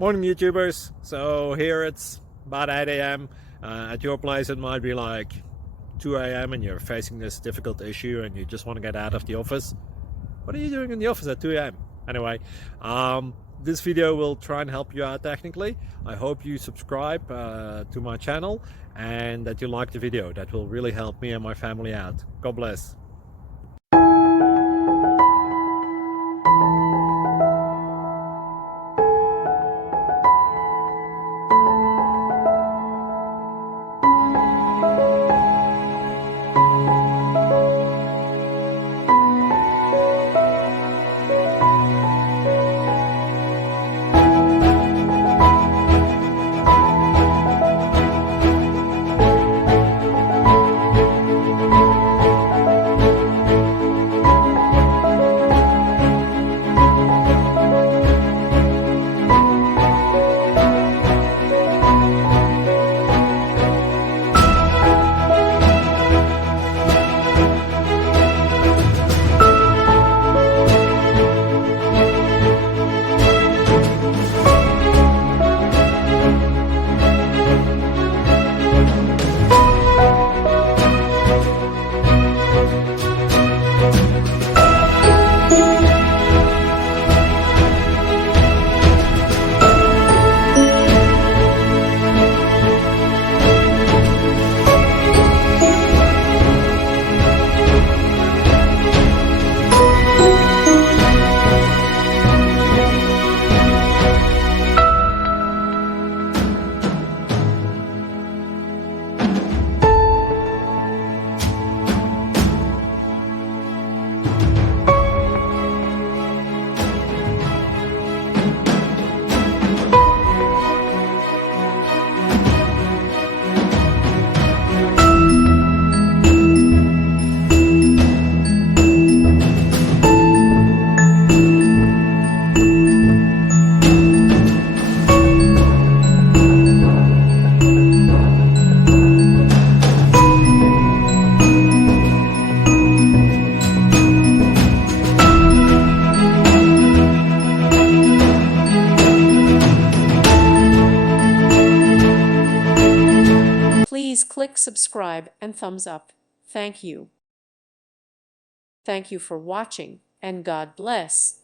Morning YouTubers. So here it's about 8 a.m. At your place it might be like 2 a.m. and you're facing this difficult issue and you just want to get out of the office. What are you doing in the office at 2 a.m.? Anyway, this video will try and help you out technically. I hope you subscribe to my channel and that you like the video. That will really help me and my family out. God bless. Please click subscribe and thumbs up. Thank you. Thank you for watching, and God bless.